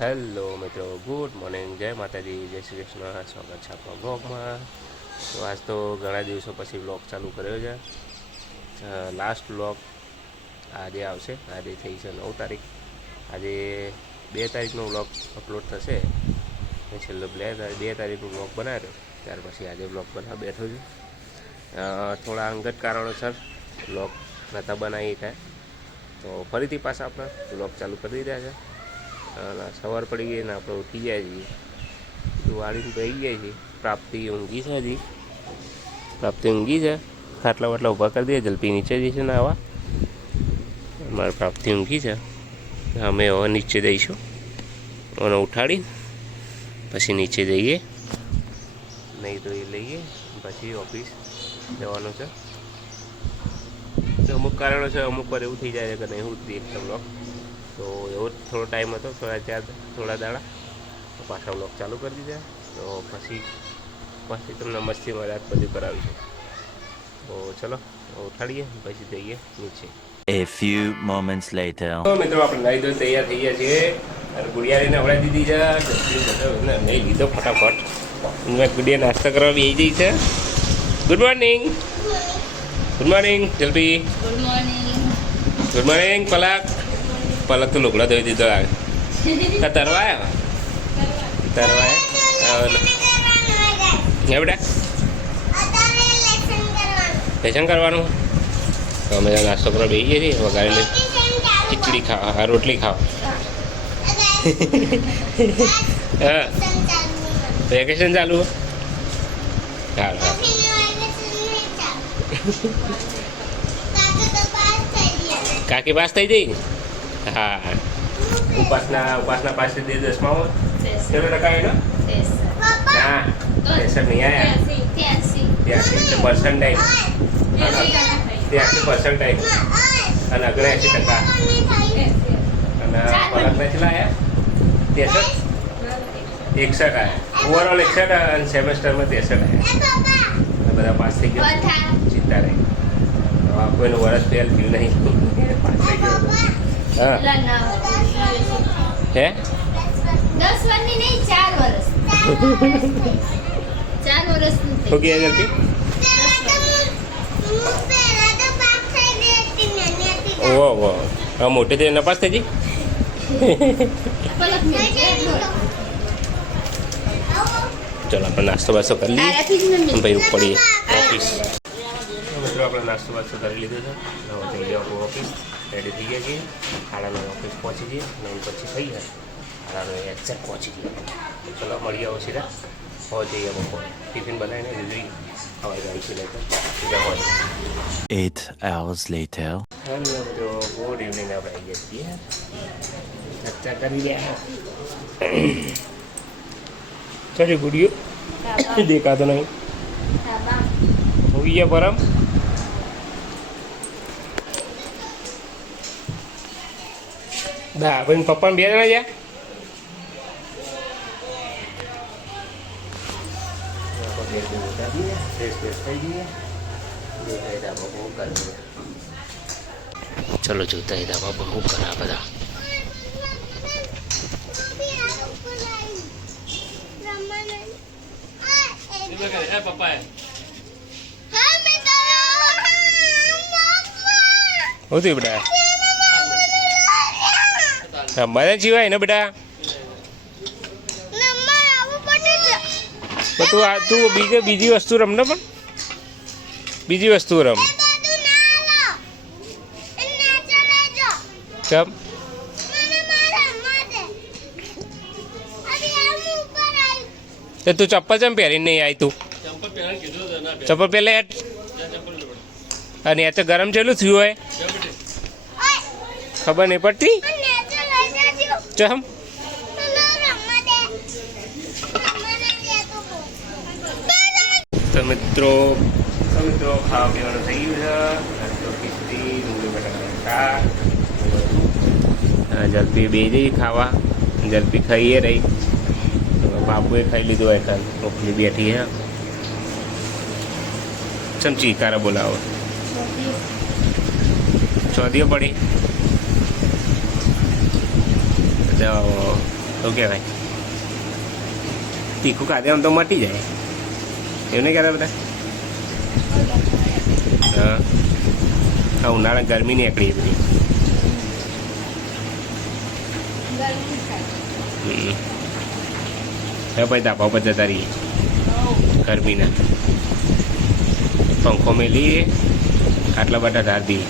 Hello મિત્રો, good morning, જય માતાજી, જય શ્રી કૃષ્ણ. સ્વાગત છે આપણા બ્લોગમાં. તો આજ તો ઘણા દિવસો પછી બ્લોગ ચાલુ કર્યો છે. લાસ્ટ બ્લોગ આજે આવશે. આજે થઈ છે 9 તારીખ. આજે 2 તારીખનો બ્લોગ અપલોડ થશે. મેં છેલ્લો 2 તારીખનો બ્લોગ બનાવ્યો, ત્યાર પછી આજે બ્લોગ બનાવવા બેઠો છું. થોડા અંગત કારણોસર બ્લોગ નહોતા બનાવી થાય, તો ફરીથી પાછા આપણે બ્લોગ ચાલુ કરી દીધા છે. સવાર પડી ગઈ ને આપણે ઉઠી જાય છીએ, વાળીને બેસી જાય છે. પ્રાપ્તિ ઊંઘી છે. હજી પ્રાપ્તિ ઊંઘી છે. ખાટલા વાટલા ઊભા કરી દઈએ, જલ્પી નીચે જઈશું ને આવા. અમારે પ્રાપ્તિ ઊંઘી છે. અમે હવે નીચે જઈશું, એને ઉઠાડી પછી નીચે જઈએ, નહીં તો એ લઈએ, પછી ઓફિસ જવાનું છે. તો અમુક કારણો છે, અમુક વાર એવું થઈ જાય છે કે નહીં ઉઠતી એકદમ બ્લોગ. તો એવો થોડો ટાઈમ હતો, થોડા દાડા, તો પાછા બ્લોગ ચાલુ કરી દીધા. તો પછી તમને મસ્તી મજાક બધું કરાવીશું. તો ચલો ઉઠાડીએ પછી જઈએ નીચે. A few moments later. તો મિત્રો આપણે નાઈ ધોઈ તૈયાર થઈ ગયા છીએ અને ગુડિયાને નવડાવી દીધી છે. નહીં લીધો ફટાફટ. મેં ગુડિયા નાસ્તા કરવા બેસી જઈ છે. Good morning. Good morning Jalpi. Good morning. Good morning Palak. Palak તો લુગડા ધોઈ દીધો લાગે. તરવા હે બેટા, લેસન કરવાનું. તો અમે નાસ્તો કરવા બેસીએ છીએ. વઘારેલી ખીચડી ખાવા, રોટલી ખાવા. હા, વેકેશન ચાલુ. ચાલો કાકી પાસ થઈ જઈ. હા, ઉપાસના પાસે 10માં કેટલો ટકા એનો? ના, 63 નહીં આવ્યા. 83 પર્સન્ટાઇલ. 83% અને 79%. અને પલકને કેટલા આવ્યા? 63. 61 આવ્યા. ઓવરઓલ 61 અને સેમેસ્ટરમાં 63 આવ્યા. બધા પાસ થઈ ગયા. ચિંતા રહી. કોઈનું વરસ ફેલ થયું નહીં. પાસ થઈ ગયો. હા હે 10 વર્ષની નહીં, 4 વર્ષ. 4 વર્ષની થઈ. ઓકે જલ્દી. ઓહો, હા મોટી થઈ નપાસ થઈ ગઈ. ચલો આપણે નાસ્તો બાસ્તો કરી લઈએ, ભાઈ પડીએ ઓફિસ. મિત્રો આપણે નાસ્તો બાસ્તો કરી લીધો છે. હવે થઈ ગયો ઓફિસ, રેડી થઈ ગયા છીએ. 8:30 ઓફિસ પહોંચી જઈએ. 9 પછી થઈ જાય. 8:30 એક્ઝેક્ટ પહોંચી જઈએ. ચલો મળીએ આવો સીધા. હવે જઈએ બપોર ટિફિન બનાવીને જલ્દી હવાઈ ગાડીથી લઈને સીધા હોય. 8 hours later. હેલો મિત્રો, ગુડ ઇવનિંગ. આપણે આવી ગયા છીએ. ચર્ચા કરી રહ્યા. ચાલો ગુડિયો દેખાતો નહીં. હોઈ ગયા પરમ. ભાઈ પપ્પા 2 જણા ગયા. ચલો જોતા હતા બાબા શું કરા બધા. શું થયું બેટા? રમવાના જીવાય ને બેટા. તું બીજી વસ્તુ રમ ને, પણ બીજી વસ્તુ રમ. ચમ તો તું ચપ્પલ ચમ પહેરીને નહીં આવી? તું ચપ્પલ પહેલે અને એ તો ગરમ ચેલું થયું હોય ખબર નહીં પડતી. ચમ તો મિત્રો ખાવા પીવાનું થઈ ગયું છે. ખીચડી, ડુંગળી બટાકાનું શાક, જલ્પી બે જઈ ખાવા. જલ્પી ખાઈએ રહી. બાપુએ ખાઈ લીધું હોય. કાલ ઓખલી બેઠી હે. ચમચી કારા બોલાવો. ચોદીઓ પડી. શું કહેવાય તીખું ખાધે આમ તો મટી જાય એવું નહીં કહેતા બધા હા આ ઉનાળા ગરમી નીકળી બધી ગરમી થાય. હવે પછી ધાબા ઉપર જતા રહીએ ગરમીના પંખો મેલી આટલા બધા ધાર દઈએ